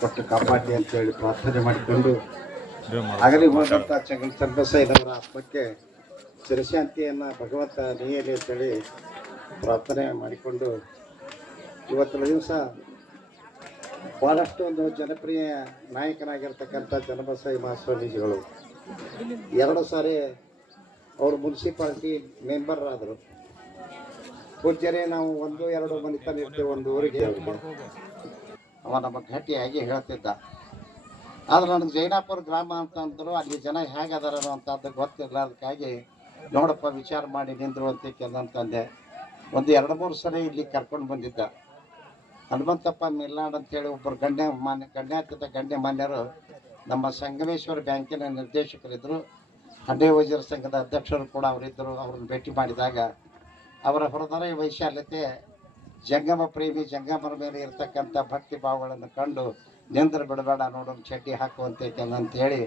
ಕೊಟ್ಟು ಕಾಪಾಡಿ ಅಂತೇಳಿ ಪ್ರಾರ್ಥನೆ ಮಾಡಿಕೊಂಡು ಆಗಲಿ ಹೋದಂಥ ಚಂಗಲ್ ಚಂದ್ರಸೈದವರ ಆತ್ಮಕ್ಕೆ ಚಿರಶಾಂತಿಯನ್ನು ಭಗವಂತ ನೀಯಲಿ ಅಂತೇಳಿ ಪ್ರಾರ್ಥನೆ ಮಾಡಿಕೊಂಡು ಇವತ್ತಿನ ದಿವಸ ಭಾಳಷ್ಟು ಒಂದು ಜನಪ್ರಿಯ ನಾಯಕನಾಗಿರ್ತಕ್ಕಂಥ ಚನ್ನಬಸಾಯಿ ಮಹಾಸ್ವಾಮೀಜಿಗಳು ಎರಡು ಸಾರಿ ಅವರು ಮುನ್ಸಿಪಾಲ್ಟಿ ಮೆಂಬರ್ ಆದರು. ಪೂಜ್ಯರೇ ನಾವು ಒಂದು ಎರಡು ಮನೆ ಇರ್ತೇವೆ ಒಂದು ಊರಿಗೆ. ಅವ ನಮ್ಮ ಗಟ್ಟಿಯಾಗಿ ಹೇಳ್ತಿದ್ದ. ಆದ್ರೆ ನನಗೆ ಜೈನಾಪುರ ಗ್ರಾಮ ಅಂತ ಅಂದ್ರು, ಅಲ್ಲಿ ಜನ ಹೇಗದಾರ ಅಂತದ್ದು ಗೊತ್ತಿಲ್ಲ. ಅದಕ್ಕಾಗಿ ನೋಡಪ್ಪ, ವಿಚಾರ ಮಾಡಿ ನಿಂದ್ರು ಅಂತ ಕೇಳಂತಂದೆ ಒಂದು ಎರಡು ಮೂರು ಸರಿ ಇಲ್ಲಿ ಕರ್ಕೊಂಡು ಬಂದಿದ್ದ. ಹನುಮಂತಪ್ಪ ಮಿಲ್ನಾಡ್ ಅಂತೇಳಿ ಒಬ್ಬರು ಗಣ್ಯ ಮಾನ್ಯ ಗಣ್ಯಾತೀತ ಗಣ್ಯ ಮಾನ್ಯರು ನಮ್ಮ ಸಂಗಮೇಶ್ವರ ಬ್ಯಾಂಕಿನ ನಿರ್ದೇಶಕರಿದ್ದರು ಹಂಡೆ ವೈದ್ಯರ ಸಂಘದ ಅಧ್ಯಕ್ಷರು ಕೂಡ ಅವರಿದ್ದರು ಅವ್ರನ್ನ ಭೇಟಿ ಮಾಡಿದಾಗ ಅವರ ಹೃದಯ ವೈಶಾಲ್ಯತೆ ಜಂಗಮ ಪ್ರೇಮಿ ಜಂಗಮರ ಮೇಲೆ ಇರತಕ್ಕಂಥ ಭಕ್ತಿ ಭಾವಗಳನ್ನು ಕಂಡು ನಿಂದ್ರ ಬಿಡಬೇಡ ನೋಡೋಣ ಚಡ್ಡಿ ಹಾಕುವಂತೆ ಅಂತ ಹೇಳಿ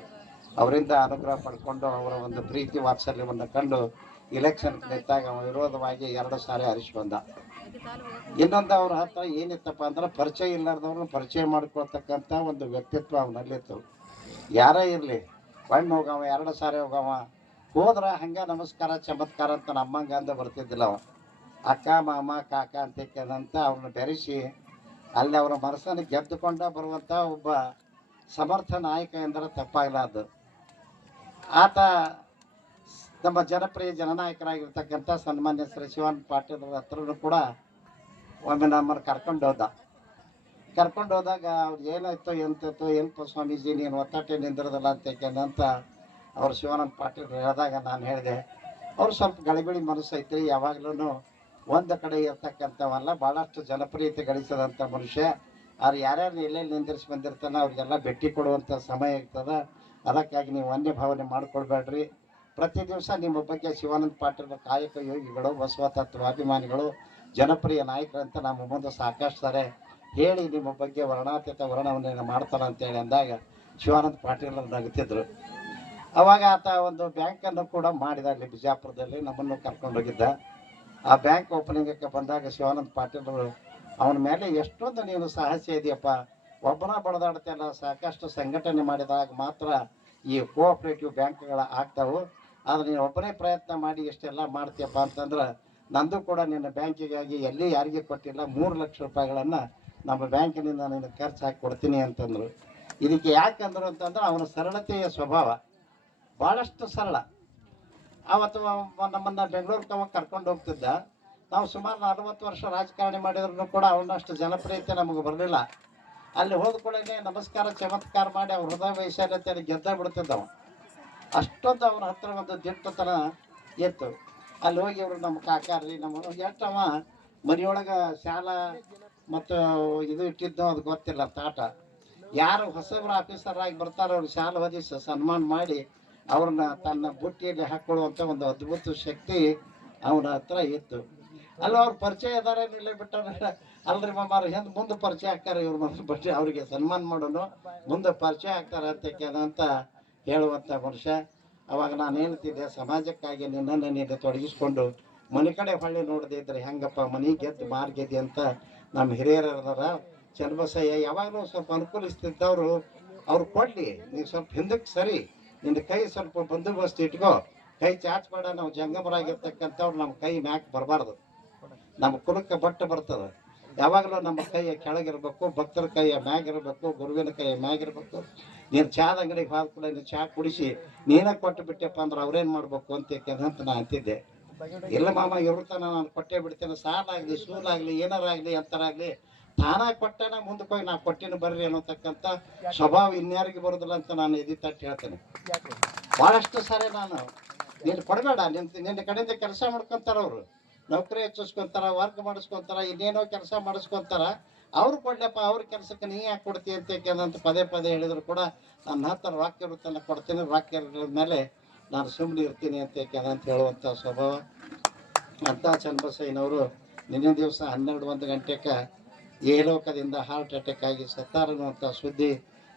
ಅವರಿಂದ ಅನುಗ್ರಹ ಪಡ್ಕೊಂಡು ಅವರ ಒಂದು ಪ್ರೀತಿ ವಾತ್ಸಲ್ಯವನ್ನು ಕಂಡು ಇಲೆಕ್ಷನ್ ನಿಂತಾಗ ಅವ ವಿರೋಧವಾಗಿ ಎರಡು ಸಾರಿ ಹರಿಸಿ ಬಂದ. ಇನ್ನೊಂದು ಅವ್ರ ಹತ್ರ ಏನಿತ್ತಪ್ಪ ಅಂದ್ರೆ ಪರಿಚಯ ಇಲ್ಲಾರ್ದವ್ರನ್ನ ಪರಿಚಯ ಮಾಡ್ಕೊಳ್ತಕ್ಕಂಥ ಒಂದು ವ್ಯಕ್ತಿತ್ವ ಅವನಲ್ಲಿತ್ತು. ಯಾರೇ ಇರಲಿ, ಬಣ್ಣ ಹೋಗವ, ಎರಡು ಸಾರಿ ಹೋಗವ, ಹೋದ್ರ ಹಂಗ ನಮಸ್ಕಾರ, ಚಮತ್ಕಾರ ಅಂತ ನಮ್ಮಂಗ ಅಂದ ಬರ್ತಿದ್ದಿಲ್ಲ ಅವ. ಅಕ್ಕ, ಮಾಮ, ಕಾಕ ಅಂತ ಅವ್ರನ್ನ ಬೆರೆಸಿ ಅಲ್ಲಿ ಅವರ ಮನಸ್ಸನ್ನು ಗೆದ್ದುಕೊಂಡ ಬರುವಂಥ ಒಬ್ಬ ಸಮರ್ಥ ನಾಯಕ ಎಂದರೆ ಅದು. ಆತ ನಮ್ಮ ಜನಪ್ರಿಯ ಜನನಾಯಕರಾಗಿರ್ತಕ್ಕಂಥ ಸನ್ಮಾನ್ಯ ಶ್ರೀ ಶಿವನ್ ಪಾಟೀಲ್ ಹತ್ರನೂ ಕೂಡ ಒಮ್ಮೆ ನಮ್ಮನ್ನು ಕರ್ಕೊಂಡು ಹೋದ. ಕರ್ಕೊಂಡು ಹೋದಾಗ ಅವ್ರು ಏನಾಯ್ತು ಎಂತಿತ್ತು ಏನಪ್ಪ ಸ್ವಾಮೀಜಿ, ನೀನು ಒತ್ತಾಟೆ ನಿಂದಿರೋದಲ್ಲ ಅಂತ ಅವ್ರು ಶಿವಾನಂದ ಪಾಟೀಲ್ ಹೇಳಿದಾಗ ನಾನು ಹೇಳಿದೆ, ಅವ್ರು ಸ್ವಲ್ಪ ಗಳಿಬಿಳಿ ಮನಸ್ಸು ಐತ್ರಿ ಯಾವಾಗ್ಲೂ ಒಂದು ಕಡೆ ಇರ್ತಕ್ಕಂಥವಲ್ಲ ಭಾಳಷ್ಟು ಜನಪ್ರಿಯತೆ ಗಳಿಸದಂಥ ಮನುಷ್ಯ. ಅವ್ರು ಯಾರ್ಯಾರು ಎಲ್ಲೆಲ್ಲಿ ನಿಂದಿರಿಸಿ ಬಂದಿರ್ತಾನೆ ಅವ್ರಿಗೆಲ್ಲ ಭೇಟಿ ಕೊಡುವಂಥ ಸಮಯ ಇರ್ತದೆ. ಅದಕ್ಕಾಗಿ ನೀವು ಅನ್ಯ ಭಾವನೆ ಮಾಡ್ಕೊಳ್ಬೇಡ್ರಿ. ಪ್ರತಿ ದಿವಸ ನಿಮ್ಮ ಬಗ್ಗೆ ಶಿವಾನಂದ ಪಾಟೀಲ್ ಕಾಯಕ ಯೋಗಿಗಳು, ಬಸವ ತತ್ವ ಅಭಿಮಾನಿಗಳು, ಜನಪ್ರಿಯ ನಾಯಕರಂತ ನಮ್ಮ ಮುಂದೆ ಸಾಕಷ್ಟ್ತಾರೆ ಹೇಳಿ ನಿಮ್ಮ ಬಗ್ಗೆ ವರ್ಣಾತೀತ ವರ್ಣವನ್ನು ಮಾಡ್ತಾನೆ ಅಂತೇಳಿ ಅಂದಾಗ ಶಿವಾನಂದ ಪಾಟೀಲ್ ನಗುತ್ತಿದ್ರು ಅವಾಗ ಆತ ಒಂದು ಬ್ಯಾಂಕನ್ನು ಕೂಡ ಮಾಡಿದ ಅಲ್ಲಿ ಬಿಜಾಪುರದಲ್ಲಿ ನಮ್ಮನ್ನು ಕರ್ಕೊಂಡು ಹೋಗಿದ್ದ ಆ ಬ್ಯಾಂಕ್ ಓಪನಿಂಗಕ್ಕೆ ಬಂದಾಗ ಶಿವಾನಂದ ಪಾಟೀಲ್ ಅವರು, ಅವನ ಮೇಲೆ ಎಷ್ಟೊಂದು ನೀನು ಸಾಹಸ ಇದೆಯಪ್ಪ. ಒಬ್ಬನ ಬಡದಾಡ್ತಿಲ್ಲ ಸಾಕಷ್ಟು ಸಂಘಟನೆ ಮಾಡಿದಾಗ ಮಾತ್ರ ಈ ಕೋಆಪ್ರೇಟಿವ್ ಬ್ಯಾಂಕ್ಗಳ ಆಗ್ತಾವು. ಆದ್ರೆ ನೀನು ಒಬ್ಬನೇ ಪ್ರಯತ್ನ ಮಾಡಿ ಇಷ್ಟೆಲ್ಲ ಮಾಡ್ತೀಯಪ್ಪ ಅಂತಂದ್ರೆ, ನಂದು ಕೂಡ ನಿನ್ನ ಬ್ಯಾಂಕಿಗಾಗಿ ಎಲ್ಲಿ ಯಾರಿಗೆ ಕೊಟ್ಟಿಲ್ಲ, ಮೂರು ಲಕ್ಷ ರೂಪಾಯಿಗಳನ್ನು ನಮ್ಮ ಬ್ಯಾಂಕಿನಿಂದ ನಿನ್ನ ಖರ್ಚು ಹಾಕಿ ಕೊಡ್ತೀನಿ ಅಂತಂದ್ರು. ಇದಕ್ಕೆ ಯಾಕಂದ್ರು ಅಂತಂದ್ರೆ, ಅವನ ಸರಳತೆಯ ಸ್ವಭಾವ ಭಾಳಷ್ಟು ಸರಳ. ಅವತ್ತು ನಮ್ಮನ್ನು ಬೆಂಗಳೂರು ಅವ ಕರ್ಕೊಂಡು ಹೋಗ್ತಿದ್ದ. ನಾವು ಸುಮಾರು ನಲವತ್ತು ವರ್ಷ ರಾಜಕಾರಣಿ ಮಾಡಿದ್ರು ಕೂಡ ಅವನಷ್ಟು ಜನಪ್ರಿಯತೆ ನಮಗೆ ಬರಲಿಲ್ಲ. ಅಲ್ಲಿ ಹೋದ ಕೂಡಲೇ ನಮಸ್ಕಾರ, ಚಮತ್ಕಾರ ಮಾಡಿ ಅವ್ರ ಹೃದಯ ವೈಶಾಲ್ಯತೆಯನ್ನು ಗೆದ್ದ ಬಿಡ್ತಿದ್ದವ. ಅಷ್ಟೊಂದು ಅವನ ಹತ್ರ ಒಂದು ದಿಟ್ಟತನ ಇತ್ತು. ಅಲ್ಲಿ ಹೋಗಿ ಅವರು ನಮ್ಮ ಕಾಕಾರ್ರಿ ನಮ್ಮ ಎಷ್ಟವ ಮನೆಯೊಳಗೆ ಶಾಲ ಮತ್ತು ಇದು ಇಟ್ಟಿದ್ದು ಅದು ಗೊತ್ತಿಲ್ಲ ತಾಟ. ಯಾರು ಹೊಸಬ್ರು ಆಫೀಸರ್ ಆಗಿ ಬರ್ತಾರೋ ಅವ್ರು ಶಾಲೆ ಹೊದಿಸಿ ಸನ್ಮಾನ ಮಾಡಿ ಅವ್ರನ್ನ ತನ್ನ ಬುಟ್ಟಿಯಲ್ಲಿ ಹಾಕೊಳ್ಳುವಂಥ ಒಂದು ಅದ್ಭುತ ಶಕ್ತಿ ಅವನ ಹತ್ರ ಇತ್ತು. ಅಲ್ಲ ಅವ್ರ ಪರಿಚಯ ಇದಾರೆ ನಿಲ್ಲೇ ಬಿಟ್ಟಾರ ಅಲ್ರಿ ಮಾರ ಹಿಂದ್ ಮುಂದೆ ಪರಿಚಯ ಹಾಕ್ತಾರೆ ಇವ್ರ ಮನೆ ಬಟ್ಟೆ ಅವರಿಗೆ ಸನ್ಮಾನ ಮಾಡೋನು, ಮುಂದೆ ಪರಿಚಯ ಹಾಕ್ತಾರೆ ಅಂತ ಅಂತ ಹೇಳುವಂಥ ಮನುಷ್ಯ. ಅವಾಗ ನಾನು ಹೇಳ್ತಿದ್ದೆ, ಸಮಾಜಕ್ಕಾಗಿ ನಿನ್ನನ್ನು ನೀನು ತೊಡಗಿಸ್ಕೊಂಡು ಮನೆ ಕಡೆ ಹೊಳ್ಳಿ ನೋಡದೆ ಇದ್ರೆ ಹೆಂಗಪ್ಪ, ಮನೆ ಗೆದ್ದು ಮಾರ್ ಅಂತ ನಮ್ಮ ಹಿರಿಯರ ಅದಾರ ಚನ್ನಬಸಯ್ಯ, ಯಾವಾಗಲೂ ಸ್ವಲ್ಪ ಅನುಕೂಲಿಸ್ತಿದ್ದವರು, ಅವ್ರು ಕೊಡಲಿ, ನೀವು ಸ್ವಲ್ಪ ಹಿಂದಕ್ಕೆ ಸರಿ. ನಿನ್ನ ಕೈ ಸ್ವಲ್ಪ ಬಂದೋಬಸ್ತ್ ಇಟ್ಕೋ. ಕೈ ಚಾಚ್ಬೇಡ ನಾವು ಜಂಗಮರಾಗಿರ್ತಕ್ಕಂಥವ್ರು ನಮ್ಮ ಕೈ ಮ್ಯಾಕ್ ಬರಬಾರ್ದು. ನಮ್ಮ ಕುಲಕ್ಕೆ ಬಟ್ಟೆ ಬರ್ತದೆ. ಯಾವಾಗಲೂ ನಮ್ಮ ಕೈಯ ಕೆಳಗಿರ್ಬೇಕು, ಭಕ್ತರ ಕೈಯ ಮ್ಯಾಗಿರ್ಬೇಕು, ಗುರುವಿನ ಕೈಯ ಮ್ಯಾಗಿರ್ಬೇಕು. ನೀನು ಚಾದ ಅಂಗಡಿಗೆ ಹೋದ ಕೂಡ ನೀನು ಚಾ ಕುಡಿಸಿ, ನೀನೇ ಕೊಟ್ಟು ಬಿಟ್ಟೆಪ್ಪ ಅಂದ್ರೆ ಅವ್ರೇನು ಮಾಡಬೇಕು ಅಂತ ಅಂತ ನಾನು ಅಂತಿದ್ದೆ. ಇಲ್ಲ ಮಾಮ ಇರ್ತಾನ ನಾನು ಕೊಟ್ಟೆ ಬಿಡ್ತೇನೆ. ಸಾಲಾಗಲಿ, ಸೂಲಾಗಲಿ ಏನಾರಾಗಲಿ ಎಂತರಾಗಲಿ ತಾನಾಗಿ ಕೊಟ್ಟನ, ಮುಂದಕ್ಕೆ ಹೋಗಿ ನಾ ಕೊಟ್ಟಿನ ಬರ್ರಿ ಅನ್ನೋತಕ್ಕಂಥ ಸ್ವಭಾವ ಇನ್ಯಾರಿಗೆ ಬರೋದಿಲ್ಲ ಅಂತ ನಾನು ಎದಿ ತಟ್ಟು ಹೇಳ್ತೇನೆ. ಭಾಳಷ್ಟು ಸಾರಿ ನಾನು ನೀನು ಕೊಡಬೇಡ ನಿನ್ನ ನಿನ್ನ ಕಡೆಯಿಂದ ಕೆಲಸ ಮಾಡ್ಕೊಂತಾರ ಅವರು. ನೌಕರಿ ಹೆಚ್ಚಿಸ್ಕೊಂತಾರ ವರ್ಕ್ ಮಾಡಿಸ್ಕೊಂತಾರ, ಇನ್ನೇನೋ ಕೆಲಸ ಮಾಡಿಸ್ಕೊಂತಾರ. ಅವ್ರು ಕೊಡ್ಲಪ್ಪ, ಅವ್ರ ಕೆಲಸಕ್ಕೆ ನೀ ಯಾಕೆ ಕೊಡ್ತೀಯ ಅಂತ ಅಂತ ಪದೇ ಪದೇ ಹೇಳಿದ್ರು ಕೂಡ ನನ್ನ ಹತ್ರ ರೊಕ್ಕ ಇರುತ್ತಲ್ಲ, ಕೊಡ್ತೀನಿ ಇರೋದ್ರ ಮೇಲೆ ನಾನು ಸುಮ್ಮನೆ ಇರ್ತೀನಿ ಅಂತ ಅಂತ ಹೇಳುವಂಥ ಸ್ವಭಾವ. ಅಂತ ಚನ್ನಬಸಯ್ಯನವರು ನಿನ್ನೆ ದಿವಸ ಹನ್ನೆರಡು ಒಂದು ಗಂಟೆಗೆ ಏಲೋಕದಿಂದ ಹಾರ್ಟ್ ಅಟ್ಯಾಕ್ ಆಗಿ ಸತ್ತಾರನ್ನುವಂಥ ಸುದ್ದಿ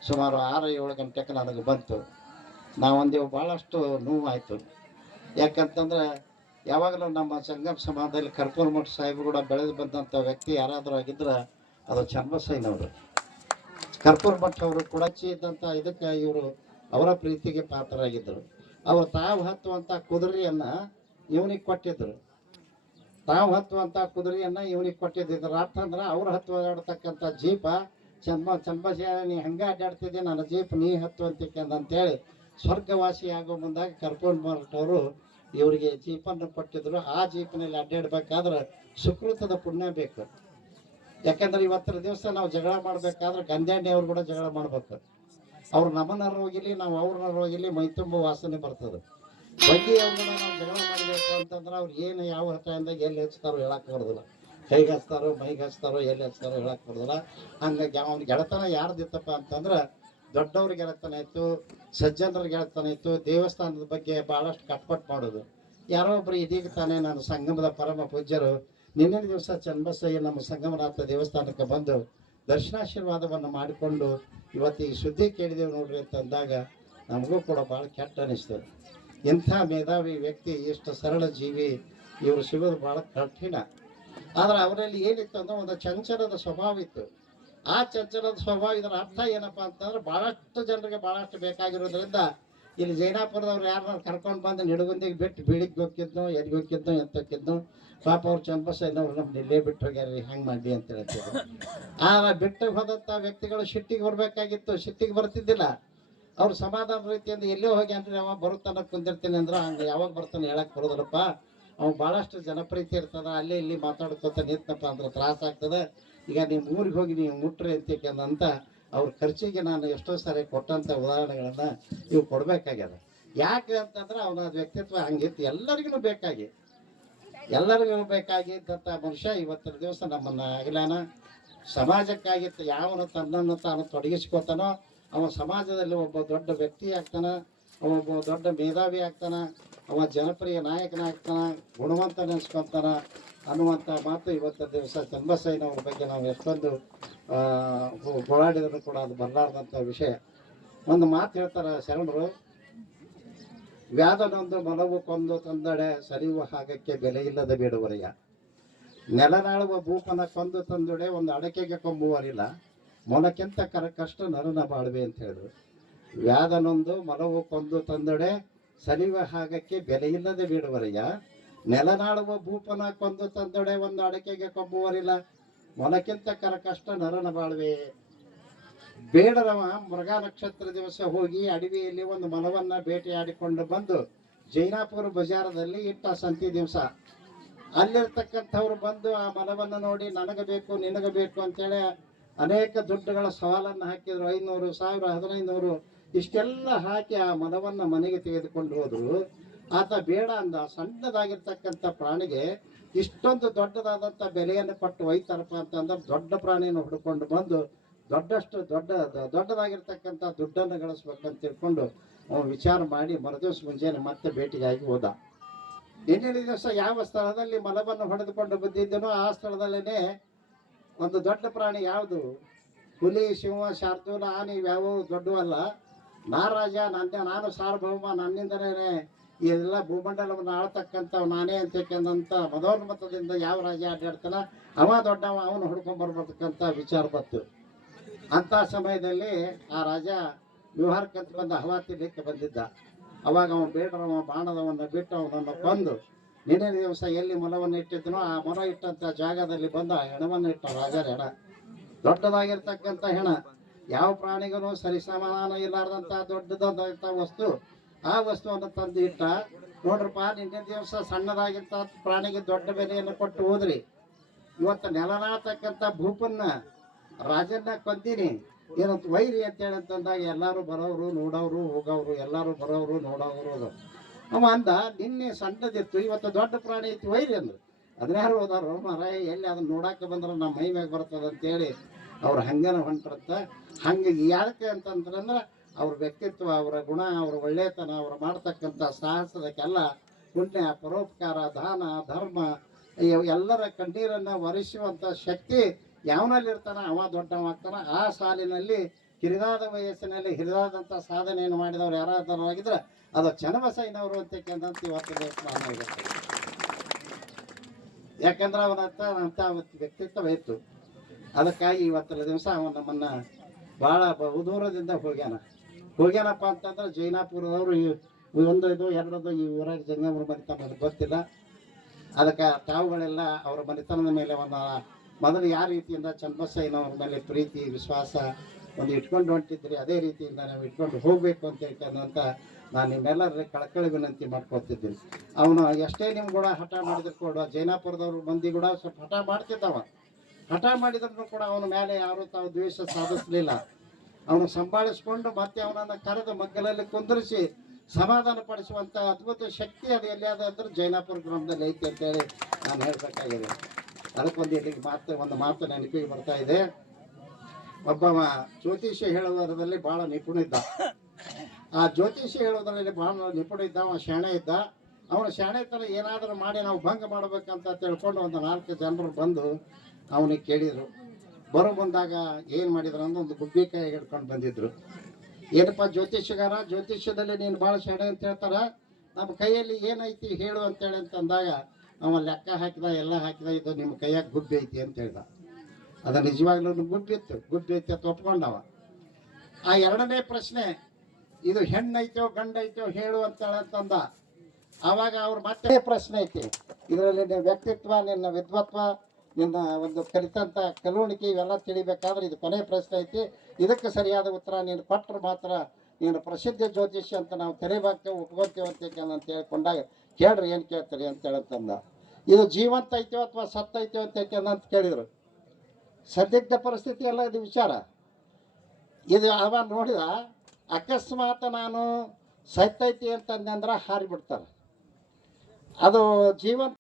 ಸುಮಾರು ಆರು ಏಳು ಗಂಟೆಗೆ ನನಗೆ ಬಂತು. ನಾವೊಂದು ಭಾಳಷ್ಟು ನೋವಾಯಿತು. ಯಾಕಂತಂದ್ರೆ ಯಾವಾಗಲೂ ನಮ್ಮ ಸಂಗಮ ಸಮಾಜದಲ್ಲಿ ಕರ್ಪೂರ ಮಠ ಸಾಹೇಬ್ ಕೂಡ ಬೆಳೆದು ಬಂದಂಥ ವ್ಯಕ್ತಿ ಯಾರಾದರೂ ಆಗಿದ್ರೆ ಅದು ಚನ್ನಬಸಯ್ಯನವರು ಕರ್ಪೂರ್ ಮಠ ಅವರು ಕೊಡಚಿ ಇದ್ದಂಥ ಇದಕ್ಕೆ ಇವರು ಅವರ ಪ್ರೀತಿಗೆ ಪಾತ್ರರಾಗಿದ್ದರು. ಅವರು ತಾವು ಹತ್ತುವಂಥ ಕುದುರೆಯನ್ನು ಇವನಿಗೆ ಕೊಟ್ಟಿದ್ರು. ತಾವು ಹತ್ತುವಂಥ ಕುದುರೆಯನ್ನು ಇವನಿಗೆ ಕೊಟ್ಟಿದ್ದು. ಇದರ ಅರ್ಥ ಅಂದ್ರೆ ಅವ್ರು ಹತ್ತುವಾಡ್ತಕ್ಕಂಥ ಜೀಪ. ಚಂಬ ಚಂಬಸಿ ನೀ ಹಂಗ ಅಡ್ಡಾಡ್ತಿದ್ದೆ ನನ್ನ ಜೀಪ್ ನೀ ಅಂತ ಅಂತೇಳಿ ಸ್ವರ್ಗವಾಸಿ ಆಗೋ ಮುಂದಾಗ ಕರ್ಕೊಂಡು ಭಟ್ ಇವರಿಗೆ ಜೀಪನ್ನು ಕೊಟ್ಟಿದ್ರು. ಆ ಜೀಪಿನಲ್ಲಿ ಅಡ್ಡಾಡ್ಬೇಕಾದ್ರೆ ಸುಕೃತದ ಪುಣ್ಯ ಬೇಕು. ಯಾಕಂದ್ರೆ ಇವತ್ತರ ದಿವಸ ನಾವು ಜಗಳ ಮಾಡ್ಬೇಕಾದ್ರೆ ಗಂಧ್ಯಾಂಡಿ ಅವ್ರು ಕೂಡ ಜಗಳ ಮಾಡ್ಬೇಕು. ಅವ್ರು ನಮ್ಮನ್ನ ಹೋಗಿಲಿ ನಾವು ಅವ್ರನ್ನ ಹೋಗಿಲಿ ಮೈ ತುಂಬ ವಾಸನೆ ಬರ್ತದೆ. ಬಗ್ಗೆ ಮಾಡಬೇಕು ಅಂತಂದ್ರೆ ಅವ್ರು ಏನು ಯಾವ ಹಠದಿಂದ ಎಲ್ಲಿ ಹಚ್ತಾರೋ ಹೇಳಕ್ ಬರೋದಿಲ್ಲ ಕೈಗೆ ಹಚ್ತಾರೋ, ಮೈಗೆ ಹಚ್ತಾರೋ, ಎಲ್ಲಿ ಹಚ್ತಾರೋ ಹೇಳಕ್ ಬರೋದಿಲ್ಲ ಹಂಗಾಗಿ ಅವ್ನ ಗೆಳೆತನ ಯಾರ್ದಿತ್ತಪ್ಪ ಅಂತಂದ್ರೆ ದೊಡ್ಡವ್ರ ಗೆಳೆತನ ಇತ್ತು, ಸಜ್ಜನರ ಗೆಳೆತನ ಇತ್ತು, ದೇವಸ್ಥಾನದ ಬಗ್ಗೆ ಬಹಳಷ್ಟು ಕಟ್ಪಟ್ಟು ಮಾಡೋದು. ಯಾರೋ ಒಬ್ರು ಇದೀಗ ತಾನೇ ನಾನು ಸಂಗಮದ ಪರಮ ಪೂಜ್ಯರು. ನಿನ್ನೆ ದಿವಸ ಚನ್ನಬಸಯ್ಯ ನಮ್ಮ ಸಂಗಮನಾಥ ದೇವಸ್ಥಾನಕ್ಕೆ ಬಂದು ದರ್ಶನಾಶೀರ್ವಾದವನ್ನು ಮಾಡಿಕೊಂಡು ಇವತ್ತು ಈ ಸುದ್ದಿ ಕೇಳಿದೆವು ನೋಡ್ರಿ ಅಂತಂದಾಗ ನಮಗೂ ಕೂಡ ಭಾಳ ಕೆಟ್ಟ ಅನಿಸ್ತು ಇಂಥ ಮೇಧಾವಿ ವ್ಯಕ್ತಿ, ಎಷ್ಟು ಸರಳ ಜೀವಿ, ಇವರು ಸಿಗೋದು ಭಾಳ ಕಠಿಣ. ಆದರೆ ಅವರಲ್ಲಿ ಏನಿತ್ತು ಅಂದ್ರೆ ಒಂದು ಚಂಚಲದ ಸ್ವಭಾವ ಇತ್ತು. ಆ ಚಂಚಲದ ಸ್ವಭಾವ ಇದರ ಅರ್ಥ ಏನಪ್ಪ ಅಂತಂದ್ರೆ ಬಹಳಷ್ಟು ಜನರಿಗೆ ಬಹಳಷ್ಟು ಬೇಕಾಗಿರೋದ್ರಿಂದ ಇಲ್ಲಿ ಜೈನಾಪುರದವ್ರು ಯಾರನ್ನ ಕರ್ಕೊಂಡು ಬಂದು ನಿಡಗುಂದಿಗೆ ಬಿಟ್ಟು ಬೀಳಿಗೆ ಹೋಗಿದ್ನು ಎಲ್ಲಿಗೆ ಹೋಗಿದ್ನು ಎಂತ ಹೋಗಿದ್ನು ಪಾಪ ಅವ್ರು ಚನ್ನಬಸಯ್ಯನವ್ರು ನಮ್ಗೆ ಇಲ್ಲೇ ಬಿಟ್ಟು ಹೋಗ್ಯಾರಿ ಹೆಂಗ್ ಮಾಡಿ ಅಂತ ಹೇಳ್ತಿದ್ರು. ಆ ಬಿಟ್ಟು ಹೋದಂಥ ವ್ಯಕ್ತಿಗಳು ಶಿಟ್ಟಿಗೆ ಬರಬೇಕಾಗಿತ್ತು ಶಿಟ್ಟಿಗೆ ಬರ್ತಿದ್ದಿಲ್ಲ. ಅವ್ರು ಸಮಾಧಾನ ರೀತಿಯಿಂದ ಎಲ್ಲೇ ಹೋಗಿ ಅಂದ್ರೆ ಅವ ಬರುತ್ತಾನ ಕುಂದಿರ್ತೀನಿ ಅಂದ್ರೆ ಹಂಗ ಯಾವಾಗ ಬರ್ತಾನೆ ಹೇಳಕ್ ಬರೋದಿಲ್ಲಪ್ಪ. ಅವ್ ಬಹಳಷ್ಟು ಜನಪ್ರೀತಿ ಇರ್ತದ ಅಲ್ಲಿ ಇಲ್ಲಿ ಮಾತಾಡ್ಕೊತ ನಿಂತಪ್ಪ ಅಂದ್ರೆ ತ್ರಾಸ ಆಗ್ತದೆ. ಈಗ ನೀವು ಊರಿಗೆ ಹೋಗಿ ನೀವು ಮುಟ್ರಿ ಅಂತ ಅವ್ರ ಖರ್ಚಿಗೆ ನಾನು ಎಷ್ಟೋ ಸಾರಿ ಕೊಟ್ಟಂತ ಉದಾಹರಣೆಗಳನ್ನ ನೀವು ಕೊಡ್ಬೇಕಾಗ್ಯದ. ಯಾಕೆ ಅಂತಂದ್ರೆ ಅವನ ವ್ಯಕ್ತಿತ್ವ ಹಂಗಿತ್ತು. ಎಲ್ಲರಿಗೂ ಬೇಕಾಗಿ ಎಲ್ಲರಿಗೂ ಬೇಕಾಗಿದ್ದಂಥ ಮನುಷ್ಯ ಇವತ್ತಿನ ದಿವಸ ನಮ್ಮನ್ನ ಅಗಲಾನ ಸಮಾಜಕ್ಕಾಗಿತ್ತು ಯಾವನು ತನ್ನನ್ನು ತಾನು ತೊಡಗಿಸ್ಕೊತಾನೋ ಅವ ಸಮಾಜದಲ್ಲಿ ಒಬ್ಬ ದೊಡ್ಡ ವ್ಯಕ್ತಿ ಆಗ್ತಾನ, ಅವ ಒಬ್ಬ ದೊಡ್ಡ ಮೇಧಾವಿ ಆಗ್ತಾನ, ಅವ ಜನಪ್ರಿಯ ನಾಯಕನಾಗ್ತಾನ, ಗುಣವಂತ ನೆನೆಸ್ಕೊಂತಾನ ಅನ್ನುವಂಥ ಮಾತು ಇವತ್ತಿನ ದಿವಸ ಚನ್ನಬಸಯ್ಯನವ್ರ ಬಗ್ಗೆ ನಾವು ಎಷ್ಟೊಂದು ಹೋರಾಡಿದ್ರು ಕೂಡ ಅದು ಬರಲಾರ್ದಂಥ ವಿಷಯ. ಒಂದು ಮಾತು ಹೇಳ್ತಾರೆ ಶರಣರು, ವ್ಯಾಧನೊಂದು ಮನವು ಕೊಂದು ತಂದಡೆ ಸರಿಯುವ ಹಾಗಕ್ಕೆ ಬೆಲೆ ಇಲ್ಲದ ಬೇಡುವರೆಯ. ನೆಲನಾಳುವ ಭೂಪನ ಕೊಂದು ತಂದೊಡೆ ಒಂದು ಅಡಕೆಗೆ ಕೊಂಬುವರಿಲ್ಲ. ಮೊಲಕ್ಕಿಂತ ಕರ ಕಷ್ಟ ನರನ ಬಾಳ್ವೆ ಅಂತ ಹೇಳಿದ್ರು. ವ್ಯಾಧನೊಂದು ಮನವು ಕೊಂದು ತಂದೊಡೆ ಸಲಿವ ಹಾಗಕ್ಕೆ ಬೆಲೆ ಇಲ್ಲದೆ ಬೇಡುವರೆಯ ನೆಲನಾಡುವ ಭೂಪನ ಕೊಂದು ತಂದೊಡೆ ಒಂದು ಅಡಕೆಗೆ ಕೊಂಬುವರಿಲ್ಲ. ಮೊಲಕ್ಕಿಂತ ಕರ ಕಷ್ಟ ನರನ ಬಾಳ್ವೆ. ಬೇಡರವ ಮೃಗ ನಕ್ಷತ್ರ ದಿವಸ ಹೋಗಿ ಅಡವಿಯಲ್ಲಿ ಒಂದು ಮಲವನ್ನ ಬೇಟೆಯಾಡಿಕೊಂಡು ಬಂದು ಜೈನಾಪುರ ಬಜಾರದಲ್ಲಿ ಇಟ್ಟ ಸಂತಿ ದಿವಸ. ಅಲ್ಲಿರ್ತಕ್ಕಂಥವ್ರು ಬಂದು ಆ ಮಲವನ್ನು ನೋಡಿ ನನಗೆ ಬೇಕು, ನಿನಗೆ ಬೇಕು ಅಂತೇಳಿ ಅನೇಕ ದುಡ್ಡುಗಳ ಸವಾಲನ್ನು ಹಾಕಿದ್ರು. ಐನೂರು, ಸಾವಿರ ಹದಿನೈದುನೂರು ಇಷ್ಟೆಲ್ಲ ಹಾಕಿ ಆ ಮದವನ್ನು ಮನೆಗೆ ತೆಗೆದುಕೊಂಡು ಹೋದರು. ಆತ ಬೇಡ ಅಂದ. ಸಣ್ಣದಾಗಿರ್ತಕ್ಕಂಥ ಪ್ರಾಣಿಗೆ ಇಷ್ಟೊಂದು ದೊಡ್ಡದಾದಂಥ ಬೆಲೆಯನ್ನು ಪಟ್ಟು ಒಯ್ತಾರಪ್ಪ ಅಂತಂದ್ರೆ ದೊಡ್ಡ ಪ್ರಾಣಿಯನ್ನು ಹುಡ್ಕೊಂಡು ಬಂದು ದೊಡ್ಡಷ್ಟು ದೊಡ್ಡ, ದೊಡ್ಡದಾಗಿರ್ತಕ್ಕಂಥ ದುಡ್ಡನ್ನು ಗಳಿಸ್ಬೇಕಂತ ತಿಳ್ಕೊಂಡು ವಿಚಾರ ಮಾಡಿ ಮರುದಿವಸ ಮುಂಜಾನೆ ಮತ್ತೆ ಭೇಟಿಗಾಗಿ ಹೋದ. ಹಿಂದಿನ ದಿವಸ ಯಾವ ಸ್ಥಳದಲ್ಲಿ ಮಲವನ್ನು ಹೊಡೆದುಕೊಂಡು ಬಂದಿದ್ದನೋ ಆ ಸ್ಥಳದಲ್ಲೇನೆ ಒಂದು ದೊಡ್ಡ ಪ್ರಾಣಿ ಯಾವುದು? ಹುಲಿ, ಸಿಂಹ, ಶಾರ್ದೂಲ, ಆನೆ ಇವ್ಯಾವು ದೊಡ್ಡವಲ್ಲ. ನಾರಾಜ ನನ್ನ ನಾನು ಸಾರ್ವಭೌಮ ನನ್ನಿಂದನೇ ಎಲ್ಲ ಭೂಮಂಡಲವನ್ನು ಆಳ್ತಕ್ಕಂಥ ನಾನೇ ಅಂತಕ್ಕಂಥ ಮದೋನ್ಮತದಿಂದ ಯಾವ ರಾಜ ಅಡ್ಡಾಡ್ತಾನ ಅವ ದೊಡ್ಡವ, ಅವನು ಹುಡ್ಕೊಂಡ್ ಬರ್ಬೇಕಂತ ವಿಚಾರ ಬಂತು. ಅಂತ ಸಮಯದಲ್ಲಿ ಆ ರಾಜ ವ್ಯವಹಾರಕ್ಕಂತ ಬಂದ ಹವಾ ತಿರ್ಲಿಕ್ಕೆ ಬಂದಿದ್ದ. ಅವಾಗ ಅವನು ಬೇಡರವ, ಬಾಣದವನ್ನ ಬಿಟ್ಟು ಅವನನ್ನು ಕೊಂದು ನಿನ್ನೆ ದಿವಸ ಎಲ್ಲಿ ಮೊಲವನ್ನು ಇಟ್ಟಿದ್ದನೋ ಆ ಮೊಲ ಇಟ್ಟಂತ ಜಾಗದಲ್ಲಿ ಬಂದ ಹೆಣವನ್ನು ಇಟ್ಟ ರಾಜರ ಹೆಣ. ದೊಡ್ಡದಾಗಿರ್ತಕ್ಕಂಥ ಹೆಣ. ಯಾವ ಪ್ರಾಣಿಗೂ ಸರಿ ಸಮಾಧಾನ ಇಲ್ಲಾರ್ದಂತ ದೊಡ್ಡದಾದಂಥ ವಸ್ತು. ಆ ವಸ್ತುವನ್ನು ತಂದು ಇಟ್ಟ, ನೋಡ್ರಪ್ಪ, ನಿನ್ನೆ ದಿವಸ ಸಣ್ಣದಾಗಿರ್ತ ಪ್ರಾಣಿಗೆ ದೊಡ್ಡ ಬೆಲೆಯನ್ನು ಕೊಟ್ಟು ಹೋದ್ರಿ. ಇವತ್ತು ನೆಲನಾಡ್ತಕ್ಕಂಥ ಭೂಪನ್ನ ರಾಜನ್ನ ಕೊಂದಿನಿ. ಏನಂತ ವೈರಿ ಅಂತ ಅಂತಂದಾಗ ಎಲ್ಲರೂ ಬರೋರು ನೋಡೋರು ಹೋಗೋರು ಎಲ್ಲರೂ ಬರೋರು ನೋಡೋರು ಅದು. ಅವ ಅಂದ, ನಿನ್ನೆ ಸಣ್ಣದಿತ್ತು ಇವತ್ತು ದೊಡ್ಡ ಪ್ರಾಣಿ ಐತಿ ವೈರಿ ಅಂದ್ರು. ಅದ್ಯಾರು ಹೋದಾರ ಮರಾಯ, ಎಲ್ಲಿ ಅದನ್ನ ನೋಡಾಕ ಬಂದ್ರೆ, ನಮ್ಮ ಮೈ ಮ್ಯಾಗ ಬರ್ತದ ಅಂತೇಳಿ ಅವ್ರ ಹಂಗನ ಹೊಂಟ್ರಂತ ಹಂಗೆ ಯಾಕೆ ಅಂತಂದ್ರೆ ಅವ್ರ ವ್ಯಕ್ತಿತ್ವ, ಅವರ ಗುಣ, ಅವ್ರ ಒಳ್ಳೆತನ, ಅವ್ರು ಮಾಡ್ತಕ್ಕಂಥ ಸಾಹಸದಕ್ಕೆಲ್ಲ ಪುಣ್ಯ, ಪರೋಪಕಾರ, ದಾನ, ಧರ್ಮ ಎಲ್ಲರ ಕಣ್ಣೀರನ್ನು ಒರೆಸುವಂಥ ಶಕ್ತಿ ಯಾವನಲ್ಲಿರ್ತಾನ? ಅವ ದೊಡ್ಡವಾಗ್ತಾನ ಆ ಸಾಲಿನಲ್ಲಿ ಹಿರಿದಾದ ವಯಸ್ಸಿನಲ್ಲಿ ಹಿರಿದಾದಂಥ ಸಾಧನೆಯನ್ನು ಮಾಡಿದವರು ಯಾರಾದರೂ ಆಗಿದ್ರೆ ಅದು ಚನ್ನಬಸಯ್ಯನವರು ಅಂತಕ್ಕಂಥ ಇವತ್ತು ಯಾಕಂದ್ರೆ ಅವನ ಅಂತ ವ್ಯಕ್ತಿತ್ವ ಇತ್ತು. ಅದಕ್ಕಾಗಿ ಇವತ್ತಿನ ದಿವಸ ಅವನು ನಮ್ಮನ್ನ ಬಹು ಬಹುದೂರದಿಂದ ಹೋಗ್ಯಾನ. ಹೋಗ್ಯಾನಪ್ಪ ಅಂತಂದ್ರೆ ಜೈನಾಪುರದವರು ಒಂದು ಇದು, ಎರಡದು ಈ ಊರಾಗ ಜಂಗಮರ ಮನೆತನ ನನಗೆ ಗೊತ್ತಿಲ್ಲ. ಅದಕ್ಕೆ ತಾವುಗಳೆಲ್ಲ ಅವರ ಮನೆತನದ ಮೇಲೆ ಒಂದು ಮೊದಲು ಯಾವ ರೀತಿಯಿಂದ ಚನ್ನಬಸಯ್ಯನವ್ರ ಮೇಲೆ ಪ್ರೀತಿ, ವಿಶ್ವಾಸ ಒಂದು ಇಟ್ಕೊಂಡು ಹೊಂಟಿದ್ರಿ, ಅದೇ ರೀತಿಯಿಂದ ನಾವು ಇಟ್ಕೊಂಡು ಹೋಗಬೇಕು ಅಂತ ಅಂತ ನಾನು ನಿಮ್ಮೆಲ್ಲರ ಕಳಕಳಿ ವಿನಂತಿ ಮಾಡ್ಕೊಳ್ತಿದ್ದೀನಿ ಅವನು ಎಷ್ಟೇ ನಿಮ್ಮ ಕೂಡ ಹಠ ಮಾಡಿದ್ರು ಕೂಡ, ಜೈನಾಪುರದವ್ರ ಮಂದಿ ಕೂಡ ಸ್ವಲ್ಪ ಹಠ ಮಾಡ್ತಿದ್ದವ. ಹಠ ಮಾಡಿದ್ರು ಕೂಡ ಅವನ ಮೇಲೆ ಯಾರು ತಾವು ದ್ವೇಷ ಸಾಧಿಸಲಿಲ್ಲ. ಅವನು ಸಂಭಾಳಿಸ್ಕೊಂಡು ಮತ್ತೆ ಅವನನ್ನು ಕರೆದು ಮಗ್ಗಲಲ್ಲಿ ಕುಂದಿರಿಸಿ ಸಮಾಧಾನ ಪಡಿಸುವಂಥ ಅದ್ಭುತ ಶಕ್ತಿ ಅದು ಎಲ್ಲಿಯಾದ್ರೆ ಜೈನಾಪುರ ಗ್ರಾಮದಲ್ಲಿ ಐತೆ ಅಂತೇಳಿ ನಾನು ಹೇಳ್ಬೇಕಾಗಿದೆ. ಅದಕ್ಕೊಂದು ಇಲ್ಲಿಗೆ ಮಾತು, ಒಂದು ಮಾತು ನೆನಪಿಗೆ ಬರ್ತಾ ಇದೆ. ಒಬ್ಬವ ಜ್ಯೋತಿಷ್ಯ ಹೇಳೋದರಲ್ಲಿ ಬಹಳ ನಿಪುಣ ಇದ್ದ. ಆ ಜ್ಯೋತಿಷ್ಯ ಹೇಳೋದ್ರಲ್ಲಿ ಬಹಳ ನಿಪುಣ ಇದ್ದ, ಅವ ಶಾಣೆ ಇದ್ದ. ಅವನ ಶಾಣೆತನ ಏನಾದರೂ ಮಾಡಿ ನಾವು ಭಂಗ ಮಾಡ್ಬೇಕಂತ ತಿಳ್ಕೊಂಡು ಒಂದು ನಾಲ್ಕು ಜನರು ಬಂದು ಅವನಿಗೆ ಕೇಳಿದರು. ಬರೋ ಬಂದಾಗ ಏನು ಮಾಡಿದ್ರು ಅಂದ್ರೆ ಒಂದು ಗುಬ್ಬಿಕಾಯಿ ಹಿಡ್ಕೊಂಡು ಬಂದಿದ್ರು. ಏನಪ್ಪ ಜ್ಯೋತಿಷ್ಯಗಾರ, ಜ್ಯೋತಿಷ್ಯದಲ್ಲಿ ನೀನು ಭಾಳ ಶಾಣೆ ಅಂತ ಹೇಳ್ತಾರ. ನಮ್ಮ ಕೈಯಲ್ಲಿ ಏನೈತಿ ಹೇಳು ಅಂತೇಳಿ ಅಂತಂದಾಗ ಅವ ಲೆಕ್ಕ ಹಾಕಿದ, ಎಲ್ಲ ಹಾಕಿದ, ಇದು ನಿಮ್ಮ ಕೈಯಾಗ ಗುಬ್ಬಿ ಐತಿ ಅಂತ ಹೇಳ್ದ. ಅದು ನಿಜವಾಗ್ಲೂ ಗುಡ್ಡಿತ್ತು ಗುಡ್ಡಿತ್ತು ಅಂತ ಒಪ್ಕೊಂಡವ. ಆ ಎರಡನೇ ಪ್ರಶ್ನೆ, ಇದು ಹೆಣ್ಣೈತೋ ಗಂಡೈತೋ ಹೇಳು ಅಂತಂದ ಆವಾಗ ಅವ್ರ ಮತ್ತೆ ಪ್ರಶ್ನೆ ಐತಿ. ಇದರಲ್ಲಿ ನಿನ್ನ ವ್ಯಕ್ತಿತ್ವ, ನಿನ್ನ ವಿದ್ವತ್ವ, ನಿನ್ನ ಒಂದು ಕಲಿತಂತ ಕಲುವಣಿಕೆ ಇವೆಲ್ಲ ತಿಳಿಬೇಕಾದ್ರೆ ಇದು ಕೊನೆ ಪ್ರಶ್ನೆ ಐತಿ. ಇದಕ್ಕೆ ಸರಿಯಾದ ಉತ್ತರ ನೀನು ಕೊಟ್ಟರು ಮಾತ್ರ ನೀನು ಪ್ರಸಿದ್ಧ ಜ್ಯೋತಿಷ್ಯ ಅಂತ ನಾವು ತೆರೆ ಒಪ್ಕೊಂತೇವೆ ಅಂತ ಅಂತ ಹೇಳ್ಕೊಂಡಾಗ ಕೇಳ್ರಿ ಏನು ಕೇಳ್ತೀರಿ ಅಂತ ಹೇಳಂತಂದ ಇದು ಜೀವಂತ ಐತೋ ಅಥವಾ ಸತ್ತೈತೋ ಅಂತ ಅಂತ ಕೇಳಿದ್ರು. ಸದ್ಯದ ಪರಿಸ್ಥಿತಿ ಎಲ್ಲ ಇದು ವಿಚಾರ. ಇದು ಅವ ನೋಡಿದ, ಅಕಸ್ಮಾತ್ ನಾನು ಸತ್ತೈತಿ ಅಂತಂದ್ರೆ ಹಾರಿಬಿಡ್ತಾರೆ. ಅದು ಜೀವಂತ